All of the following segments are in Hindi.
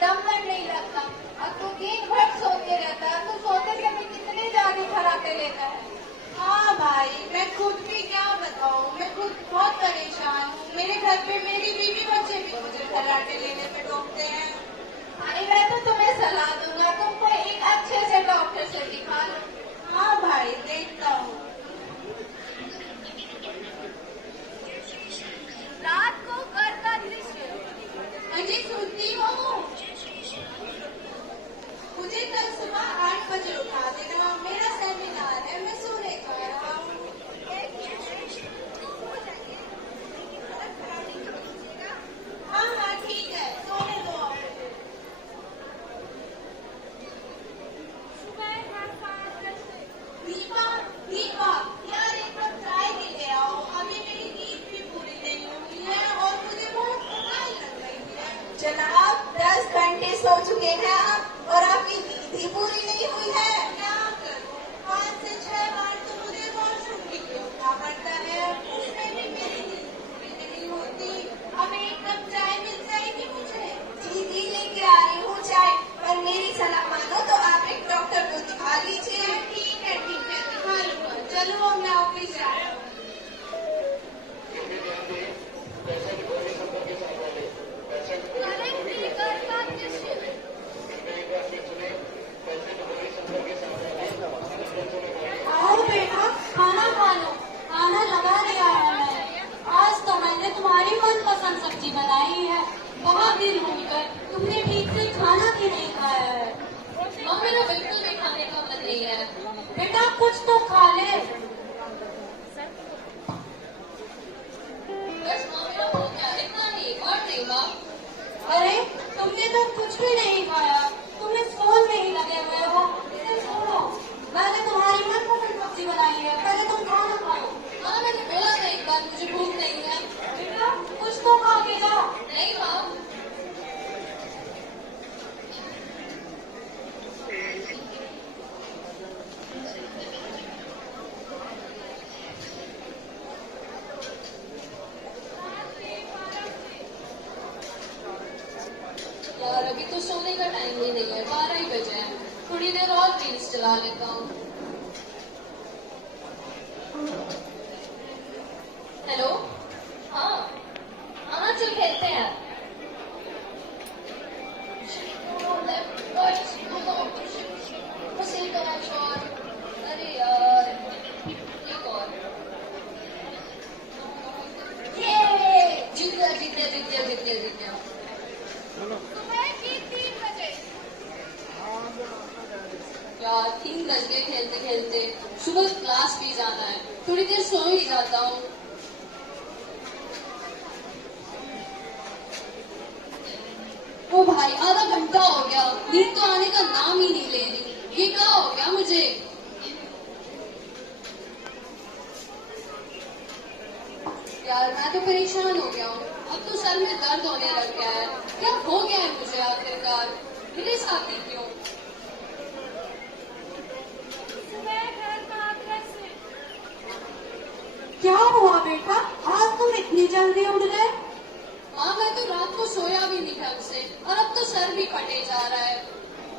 दम नहीं लगता। और तू दिन भर सोते रहता है, तू सोते समय कितने ज्यादा खराटे लेता है। हाँ भाई, मैं खुद भी क्या बताऊँ, मैं खुद बहुत परेशान हूँ। मेरे घर पे मेरी बीवी बच्चे भी मुझे खराटे लेने पे टोकते हैं। अरे मैं तो तुम्हें सलाह दूंगा, तुमको एक अच्छे से डॉक्टर से दिखा लो। हाँ भाई, देखता हूँ। रात को घर का दृश्य। अजी सुनती हो? मुझे कल सुबह 8 बजे उठा देना, मेरा सेमिनार है, मैं सोने जा रहा हूँ। हाँ हाँ ठीक है, सोने दो आप मुझे। दीपा दीपा, यार एक कप चाय भी ले आओ, अभी मेरी नींद भी पूरी नहीं हुई है और मुझे बहुत थकान लग रही है। जनाब 10 घंटे सो चुके हैं आप और आपकी नींद ही पूरी नहीं हुई है। क्या करूं, 5 से 6 बार तो मुझे वॉशरूम भी उठना पड़ता है, उसमें भी मेरी नींद पूरी नहीं होती। अब एक कप चाय मिल जाएगी मुझे? जी जी लेके आ रही हूँ चाय, पर मेरी सलाह मानो तो आप एक डॉक्टर को दिखा लीजिए। ठीक है दिखा लूंगा। चलो अब मैं ऑफिस जा रहा हूँ। आओ बेटा, खाना खा लो। खाना लगा दिया है मैंने। आज तो मैंने तुम्हारी मनपसंद सब्जी बनाई है। बहुत दिन हो गए तुमने ठीक से खाना भी नहीं खाया है। माँ, मेरा बिल्कुल भी खाने का मन नहीं है। बेटा कुछ तो खा ले। बस माँ, मेरा हो गया, इतना नहीं, और नहीं माँ। अरे तुमने तो कुछ भी नहीं खाया, तुम्हें फोन में ही लगे हुए हो। इसे छोड़ो, मैंने तुम्हारी मनपसंद सब्जी बनाई है, पहले तुम खाना खाओ। माँ, मैंने बोला था एक बार मुझे भूख नहीं है। बेटा कुछ तो खा के जाओ। नहीं माँ। यार अभी तो सोने का टाइम ही नहीं है, 12 ही बजे हैं। थोड़ी देर और रील्स चला लेता हूँ। हेलो, हाँ हाँ, चल खेलते हैं। अरे यार, ये कौन? जीत गया जीत गया जीत गया जीत गया जीत गया। सुबह की 3 बजे। यार 3 बज गए खेलते खेलते। सुबह क्लास भी जाना है, थोड़ी देर सो ही जाता हूँ। ओ भाई, आधा घंटा हो गया, नींद तो आने का नाम ही नहीं ले रही। ये क्या हो गया मुझे? यार मैं तो परेशान हो गया हूँ, अब तो सर में दर्द होने लग गया है। क्या हो गया है मुझे आखिरकार? मेरे साथ ही क्यों? सुबह घर का दृश्य। क्या हुआ बेटा, आज तुम इतनी जल्दी उठ गए? हाँ, मैं तो रात को सोया भी नहीं ढंग से और अब तो सर भी फटे जा रहा है।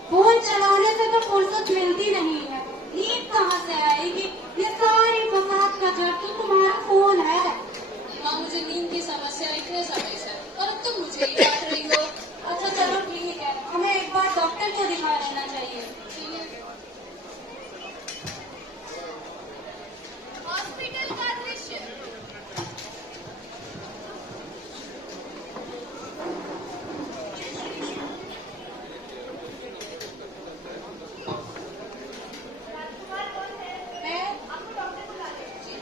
फोन चलाने से तो फुर्सत मिलती नहीं है, नींद कहाँ से आएगी? ये सारी फसाद का जड़ तो तुम्हारा फोन है। माँ, मुझे नींद की समस्या इतने समय से, और अब तुम मुझे ही डांट रही हो। अच्छा चलो ठीक है, हमें एक बार डॉक्टर को दिखा लेना चाहिए। हॉस्पिटल का दृश्य। मैं आपको डॉक्टर बुला लीजिए।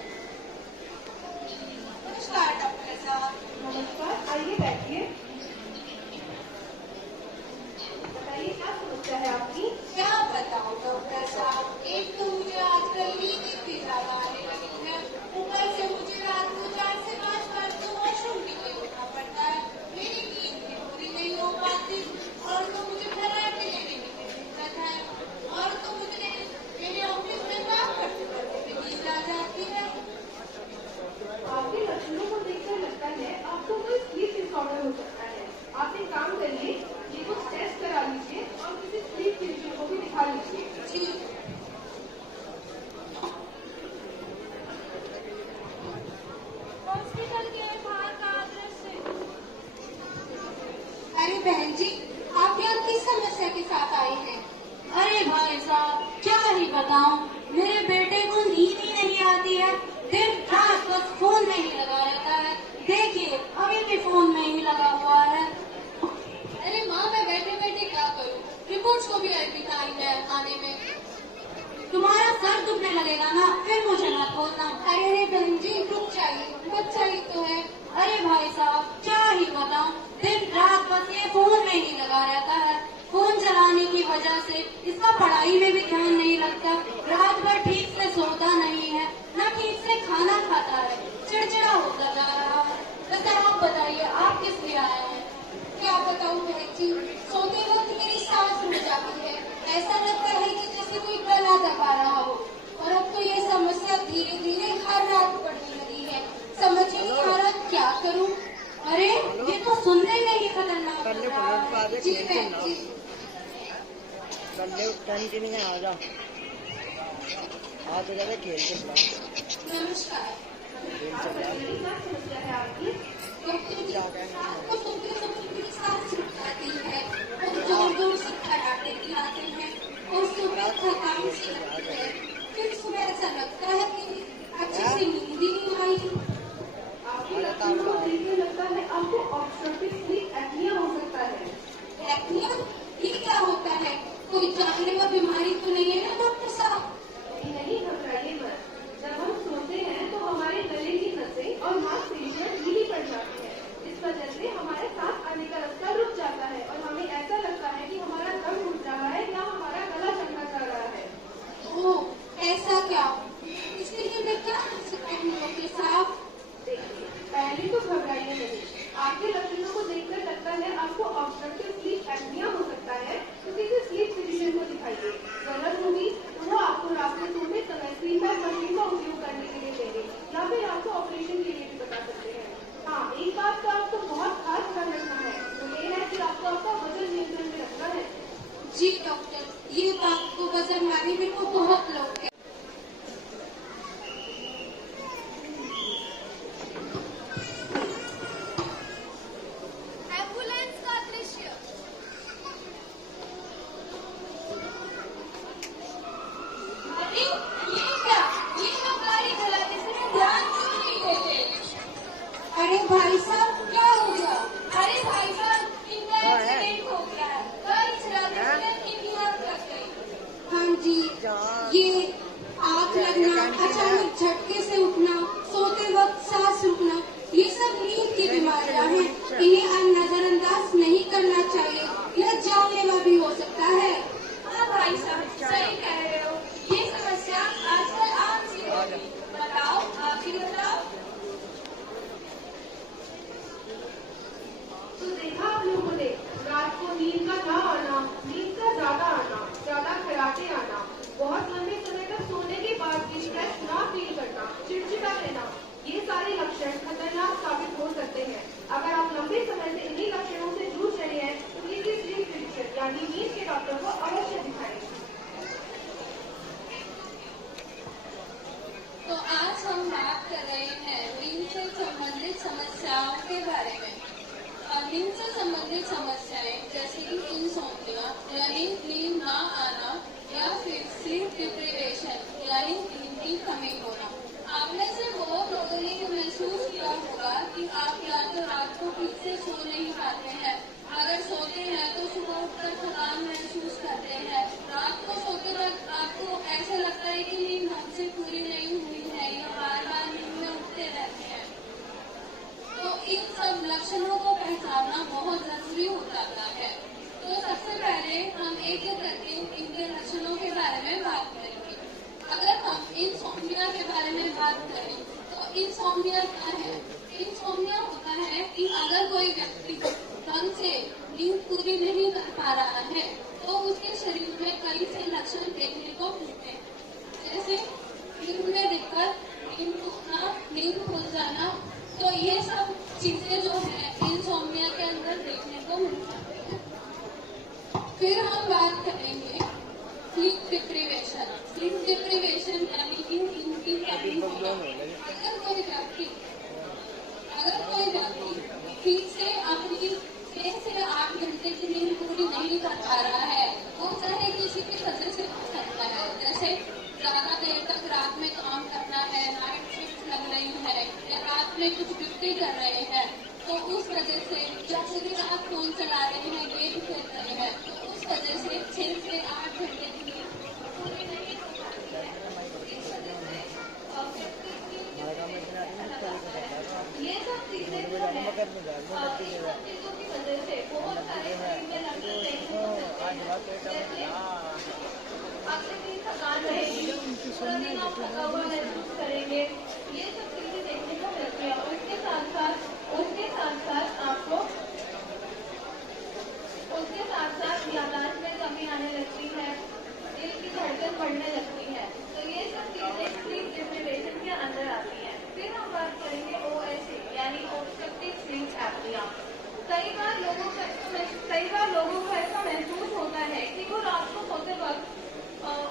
नमस्कार डॉक्टर साहब। नमस्कार, आइए बैठिए। बहन जी, आप यहाँ किस समस्या के साथ आई हैं? अरे भाई साहब, क्या ही बताऊं, मेरे बेटे को नींद ही नहीं आती है। दिन रात बस फोन में ही लगा रहता है। देखिए, अभी भी फोन में ही लगा हुआ है। अरे माँ, मैं बैठे बैठे क्या करूँ? रिपोर्ट्स को भी अभी टाइम है आने में। तुम्हारा सर दुखने लगेगा ना, फिर मुझे मत बोलना। अरे बहन जी, रुक जाइए, बच्चा ही तो है। अरे भाई साहब, क्या ही बताऊं, दिन रात बस ये फोन में ही लगा रहता है। फोन चलाने की वजह से इसका पढ़ाई में भी ध्यान नहीं लगता। रात भर ठीक से सोता नहीं है, न ठीक से खाना खाता है, चिड़चिड़ा होता जा रहा है। वैसे आप बताइए, आप किस लिए आए हैं? क्या बताऊँ बहन जी, सोते वक्त मेरी सांस रुक जाती है। ऐसा लगता है कि जैसे कोई गला दबा रहा हो। और अब तो ये समस्या धीरे धीरे हर रात बढ़ने लगी है। समझ ही नहीं आ रहा क्या करूँ। अरे, ये तो सुनने में ही खतरनाक लग रहा है। जी बहन जी। आ जा आ तो ज्यादा खेल के नमस्कार डॉक्टर जी, आपको सोते वक्त मेरी सांस रुक जाती है और जोर जोर से खर्राटे गिराते हैं और सुबह थकान सी लगती है। फिर सुबह ऐसा लगता है कि अच्छे से नींद ही नहीं आई। आपके लक्षणों को देखकर लगता है आपको ऑब्स्ट्रक्टिव स्लीप एपनिया हो सकता है। एपनिया? ये क्या होता है? कोई जानलेवा बीमारी तो नहीं है ना डॉक्टर साहब? नहीं घबराइए मत। जब हम सोते हैं तो हमारे गले की नसें और मांसपेशियां ढीली पड़ जाती है। इस वजह से हमारे सांस आने का रास्ता रुक जाता है और हमें ऐसा लगता है कि हमारा दम घुट रहा है या हमारा गला चलना जा रहा है। ओह, ऐसा क्या? इसके लिए मैं क्या कर सकती हूँ डॉक्टर साहब? देखिए, पहले तो घबराइए नहीं। आपके लक्षणों को देखकर लगता है आपको ऑब्स्ट्रक्टिव स्लीप एपनिया हो सकता है, तो किसी स्लीप फिजिशियन को दिखाइए। जरूरत होगी तो वो आपको रात में सोते समय CPAP मशीन का उपयोग करने के लिए देंगे या फिर आपको ऑपरेशन के लिए भी बता सकते हैं। हाँ, एक बात का आपको बहुत खास ध्यान रखना है, वो ये है कि आपको आपका वजन नियंत्रण में रखना है। जी डॉक्टर, ये बात तो वजन वाले में तो बहुत लोग हैं। एम्बुलेंस का दृश्य। अरे, ये क्या? ये सब गाड़ी चलाते समय ध्यान क्यों नहीं देते? अरे भाई साहब, क्या हो गया? अरे भाई साहब, इनका एक्सीडेंट हो गया है। गाड़ी चलाते समय इनकी हाथ लग गई। हाँ जी, ये आग लगना, अचानक झटके से उठना, सोते वक्त सांस रुकना, ये सब नींद की बीमारियां हैं। इन्हें नजरअंदाज नहीं करना चाहिए। यह जानलेवा भी हो सकता है। हाँ भाई साहब, सही कह रहे हो। ये समस्या आजकल आम सी हो गई। बताओ, आप ही बताओ। तो देखा आप लोगों ने, रात को नींद का ना आना, नींद का ज्यादा आना, ज्यादा खराटे आना, बहुत लंबे समय तक सोने के बाद भी स्ट्रेस ना फील करना, चिड़चिड़ा रहना, ये सारे लक्षण खतरनाक साबित हो सकते हैं। अगर आप लंबे समय से इन्हीं लक्षणों से जूझ रहे हैं तो किसी स्लीप फिजिशियन यानी नींद के डॉक्टर को अवश्य दिखाएं। तो आज हम बात कर रहे हैं नींद से संबंधित समस्याओं के बारे में। नींद से संबंधित समस्याएं जैसे कि इंसोम्निया यानी नींद ना आना या फिर स्लीप डिप्रिवेशन यानी नींद की कमी होना। आप में से बहुत लोगों ने महसूस किया होगा कि आप या तो रात को ठीक से सो नहीं पाते हैं, अगर सोते हैं तो सुबह उठकर थकान महसूस करते हैं, रात को सोते वक्त आपको ऐसा लगता है कि नींद हमसे पूरी नहीं हुई है या बार बार नींद में उठते रहते हैं। तो इन सब लक्षणों को पहचानना बहुत जरूरी हो जाता है। तो सबसे पहले हम एक एक करके इनके लक्षणों के बारे में बात करेंगे। अगर हम इंसोम्निया के बारे में बात करें तो इंसोम्निया क्या है? इंसोम्निया होता है कि अगर कोई व्यक्ति ढंग से नींद पूरी नहीं कर पा रहा है तो उसके शरीर में कई से लक्षण देखने को मिलते हैं, जैसे नींद में दिक्कत, नींद टूटना, नींद खुल जाना। तो ये सब चीजें जो है इंसोम्निया के अंदर देखने को मिल जाती है। फिर हम बात करेंगे स्लीप डिप्रिवेशन। स्लीप डिप्रिवेशन यानी कि नींद की कमी होना। अगर कोई व्यक्ति ठीक से अपनी 6 से 8 घंटे दिन आप थका हुआ महसूस करेंगे। ये सब चीजें देखने को मिलती है। उसके साथ साथ यादाश्त में कमी आने लगती है, दिल की धड़कन बढ़ने लगती है। तो ये सब चीजें स्लीप डिप्रिवेशन के अंदर आती हैं। फिर हम बात करेंगे OSA यानी ऑब्स्ट्रक्टिव स्लीप एप्निया। कई बार लोगों को ऐसा महसूस होता है कि वो रात को सोते वक्त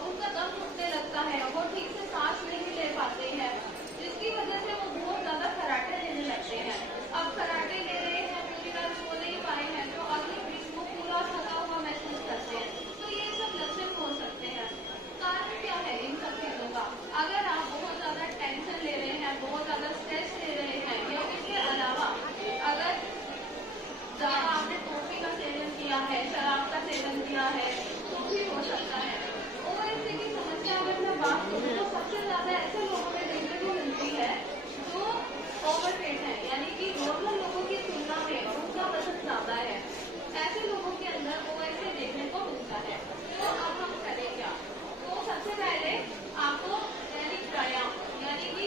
उनका दम घुटने लगता है, वो ठीक से सांस नहीं ले पाते हैं, जिसकी वजह से वो बहुत ज्यादा खर्राटे लेने लगते हैं। अब खर्राटे ले रहे हैं, पूरी रात सो नहीं पाए हैं, तो अगले दिन वो पूरा थका हुआ महसूस करते हैं। तो ये सब लक्षण हो सकते हैं। कारण क्या है इन सब चीजों का? अगर आप बहुत ज्यादा टेंशन ले रहे हैं, बहुत ज्यादा स्ट्रेस ले रहे हैं, या इसके अलावा अगर ज्यादा आपने कॉफी का सेवन किया है, शराब का सेवन किया है, तो भी हो सकता है। OSA की समस्या अगर मैं बात करूँ तो सबसे ज्यादा ऐसे लोगों में देखने को मिलती है जो ओवरवेट है, यानी कि नॉर्मल लोगों की तुलना में उनका वजन ज्यादा है। ऐसे लोगों के अंदर OSA देखने को मिलता है। तो अब हम करें क्या? तो सबसे पहले आपको दैनिक व्यायाम यानी कि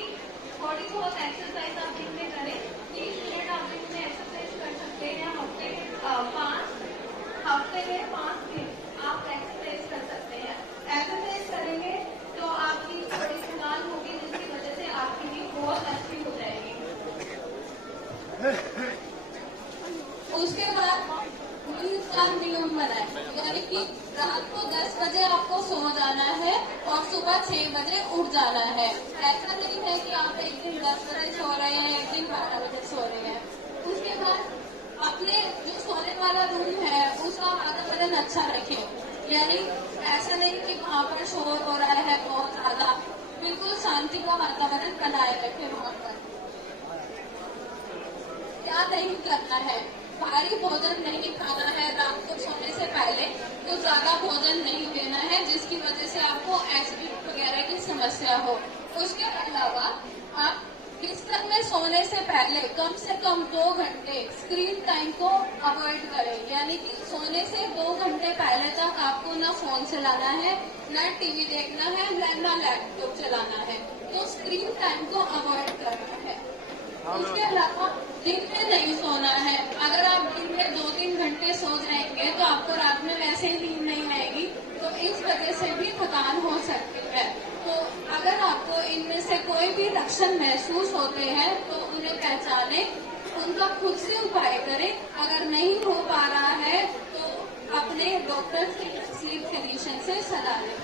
थोड़ी बहुत एक्सरसाइज आप दिन में करें। 30 मिनट आप दिन में एक्सरसाइज कर सकते हैं। हफ्ते में 5 दिन आप एक्सरसाइज कर सकते हैं। एक्सरसाइज करेंगे तो आपकी थोड़ी थकान होगी, जिसकी वजह से आपकी नींद बहुत अच्छी हो जाएगी। उसके बाद नींद का नियम बनाए, यानी कि रात को 10 बजे आपको सो जाना है और सुबह 6 बजे उठ जाना है। ऐसा नहीं है कि आप एक दिन 10 बजे सो रहे हैं, एक दिन 12 बजे सो रहे हैं। उसके बाद अपने जो सोने वाला रूम है उसका वातावरण अच्छा रखें, यानी ऐसा नहीं कि वहाँ पर शोर हो रहा है बहुत ज्यादा। बिल्कुल शांति का वातावरण बनाए रखें वहाँ पर। क्या नहीं करना है? भारी भोजन नहीं खाना है रात को सोने से पहले, तो ज्यादा भोजन नहीं लेना है जिसकी वजह से आपको एसिडिटी वगैरह की समस्या हो। उसके अलावा आप बिस्तर में सोने से पहले कम से कम 2 घंटे स्क्रीन टाइम को अवॉइड करें, यानी कि सोने से 2 घंटे पहले तक आपको ना फोन चलाना है, ना टीवी देखना है, ना लैपटॉप चलाना है। तो स्क्रीन टाइम को अवॉइड करना है। उसके अलावा दिन में नहीं सोना है। अगर आप दिन में 2-3 घंटे सो जाएंगे तो आपको रात में वैसे ही नींद नहीं आएगी, तो इस वजह से भी थकान हो सकती है। तो अगर आपको इनमें से कोई भी लक्षण महसूस होते हैं तो उन्हें पहचाने, उनका खुद से उपाय करें। अगर नहीं हो पा रहा है तो अपने डॉक्टर स्लीप फिजिशियन से सलाह लें।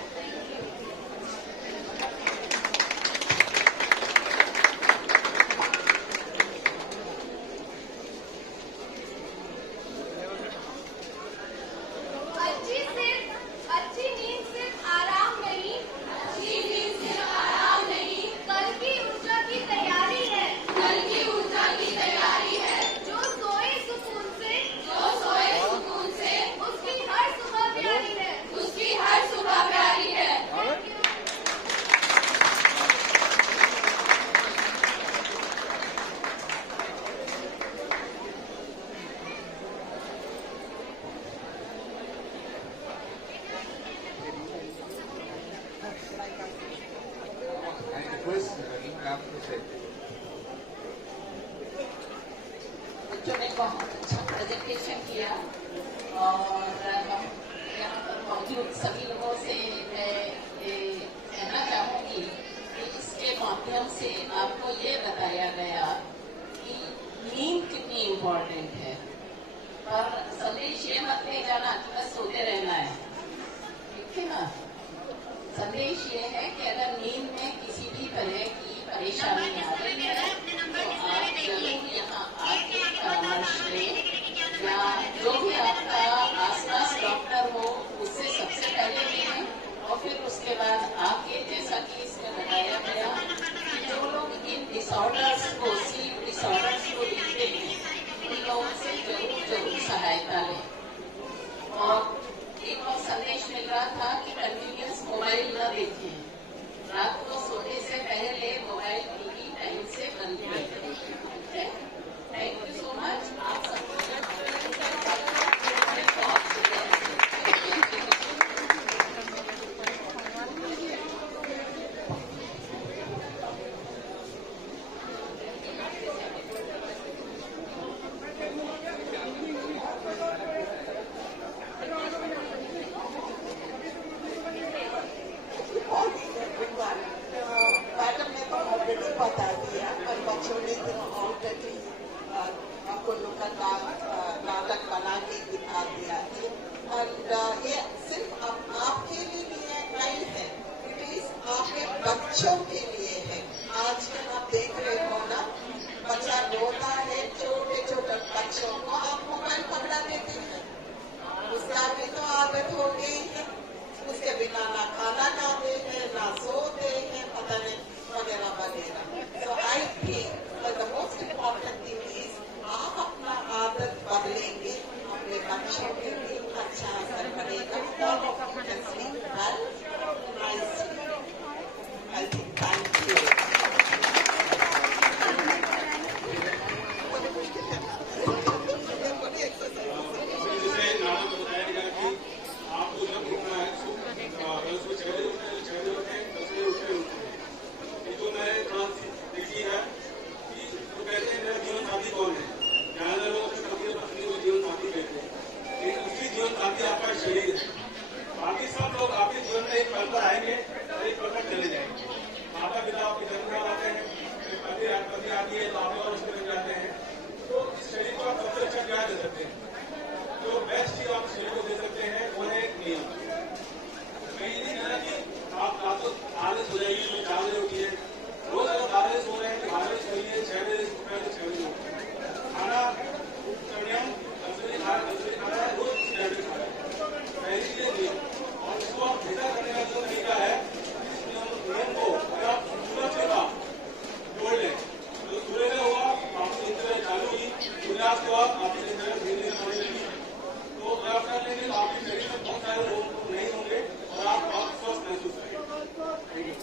अच्छी नींद सिर्फ आराम नहीं, कल की ऊर्जा की तैयारी है। जो सोए सुकून से उसकी हर सुबह प्यारी है। बच्चों ने बहुत अच्छा प्रेजेंटेशन किया और यहाँ पर मौजूद सभी लोगों से मैं ये कहना चाहूंगी कि इसके माध्यम से आपको ये बताया गया कि नींद कितनी इम्पोर्टेंट है। और संदेश ये मत ले जाना कि बस सोते रहना है, ठीक है ना। संदेश ये है कि अगर नींद में किसी भी तरह की परेशानी आ रही है तो आप जरूर यहाँ आके परामर्श लें, या जो भी आपका आसपास डॉक्टर हो उससे सबसे पहले मिलें और फिर उसके बाद आके, जैसा कि इसमें बताया गया कि जो लोग इन डिसऑर्डर्स को, स्लीप डिसऑर्डर्स को लिखते हैं, उन लोगों से जरूर सहायता लें। और एक और संदेश मिल रहा था कि कंटिन्यूअस मोबाइल न देखें, रात को सोने से पहले मोबाइल टीवी टाइम अच्छा असर पड़ेगा और डेफिनेटली थैंक यू। जैसे नाम बताया गया कि आपको जब उठना है सुबह 6 बजे उठे ये तो मैंने ट्रांस देखी है कि वो कहते हैं मेरा जीवन साथी कौन है। ज्यादा लोग अपने पत्नी को जीवन साथी कहते हैं, लेकिन उसकी जीवन साथी आपका शरीर है। बाकी सब लोग आपके जीवन में एक पल पर आएंगे और एक पल पर चले जाएंगे। माता पिता आपके जन्म में आते हैं, पति आती है तो आप और उसमें लग जाते हैं। तो इस शरीर को आप सबसे अच्छा क्या दे सकते हैं? जो बेस्ट चीज आप शरीर को दे सकते हैं वो है एक नियम। मैं ये नहीं कहना कि आप रातों आलस हो जाएगी तो 4 बजे उठिए। रोज अगर 12 बजे सो रहे हैं तो 12 बजे सोइए, 6 बजे पहले 6 बजे उठिए। खाना नियम 10 बजे खाना है, रोज 6 बजे खाना है। पहली चीज नियम, और इसको आप बेहतर करने का जो तरीका है, इस नियम को अगर आप सूरज के बाद जोड़ लें तो सूर्य का हुआ आपकी दिनचर्या चालू हुई, सूर्यास्त के बाद आपकी दिनचर्या धीरे धीरे बढ़ने लगी। तो अगर आप कर लेंगे तो आपके शरीर में बहुत सारे रोग नहीं होंगे और आप बहुत स्वस्थ महसूस करेंगे।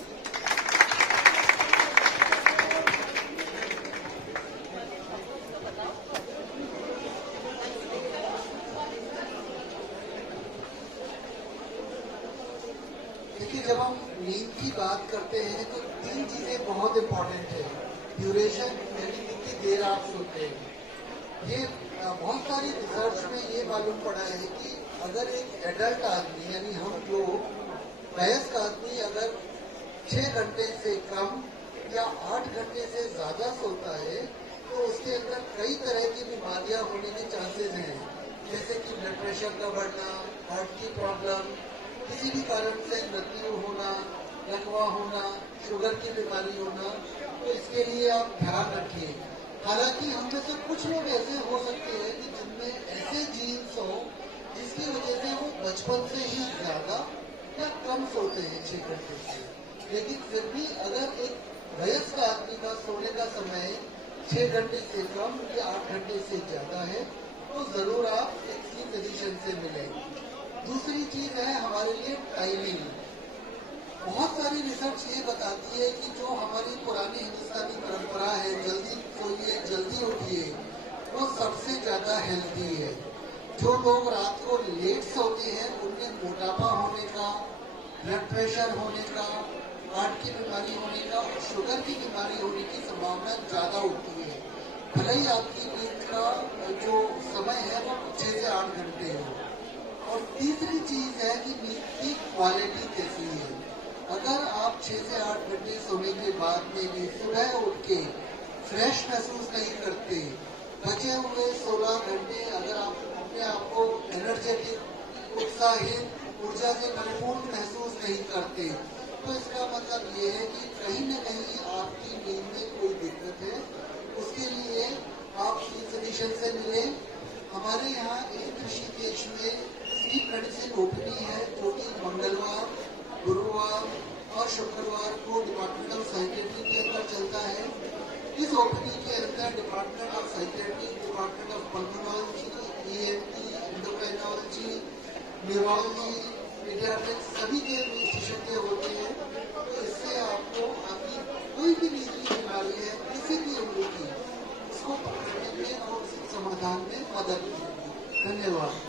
देखिए, जब हम नींद की बात करते हैं तो 3 चीजें बहुत इम्पोर्टेंट है। ड्यूरेशन, यानी कितनी देर आप सोते हैं। ये बहुत सारी रिसर्च में ये मालूम पड़ा है कि अगर एक एडल्ट आदमी यानी हम लोग वयस्क आदमी अगर 6 घंटे से कम या 8 घंटे से ज्यादा सोता है तो उसके अंदर कई तरह की बीमारियां होने के चांसेस हैं, जैसे कि ब्लड प्रेशर का बढ़ना, हार्ट की प्रॉब्लम, किसी भी कारण से मृत्यु होना, लकवा होना, शुगर की बीमारी होना। तो इसके लिए आप ध्यान रखिए। हालांकि हम में से कुछ लोग ऐसे हो सकते हैं कि जिनमें ऐसे जीन्स हो जिसकी वजह से वो बचपन से ही ज्यादा या कम सोते हैं 6 घंटे से, लेकिन फिर भी अगर एक वयस्क आदमी का सोने का समय 6 घंटे से कम या 8 घंटे से ज्यादा है तो जरूर आप एक स्लीप फिजिशियन से मिलें। दूसरी चीज है हमारे लिए टाइमिंग। बहुत सारी रिसर्च ये बताती है कि जो हमारी पुरानी हिंदुस्तानी परंपरा है, जल्दी सोइए जल्दी उठिए, वो सबसे ज्यादा हेल्दी है। जो लोग रात को लेट सोते हैं उनमें मोटापा होने का, ब्लड प्रेशर होने का, हार्ट की बीमारी होने का और शुगर की बीमारी होने की संभावना ज्यादा होती है। भले ही आपकी नींद का जो समय है वो 6 से 8 घंटे हो। और तीसरी चीज है कि नींद की क्वालिटी कैसी है। अगर आप 6 से 8 घंटे सोने के बाद में भी सुबह उठ के फ्रेश महसूस नहीं करते, बचे हुए 16 घंटे अगर आप अपने आप को एनर्जेटिक, उत्साहित, ऊर्जा से भरपूर महसूस नहीं करते, तो इसका मतलब ये है कि कहीं न कहीं आपकी नींद में कोई दिक्कत है। उसके लिए आप स्लीप फिजिशियन से मिलें। हमारे यहाँ एक ऋषिकेश में स्लीप मेडिसिन ओपीडी है जो कि मंगलवार, गुरुवार और शुक्रवार को डिपार्टमेंट ऑफ साइकेट्री के अंदर चलता है। इस ओपीडी के अंदर department of psychiatry, department of pulmonology, ENT, endocrinology, neurology, paediatrics सभी के विशेषज्ञ होते हैं। तो इससे आपको आपकी कोई भी नींद की बीमारी है किसी भी उम्र की, उसको पकड़ने में और उसके समाधान में मदद मिलेगी। धन्यवाद।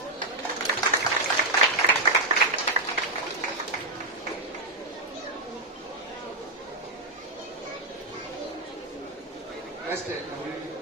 बेस्ट है।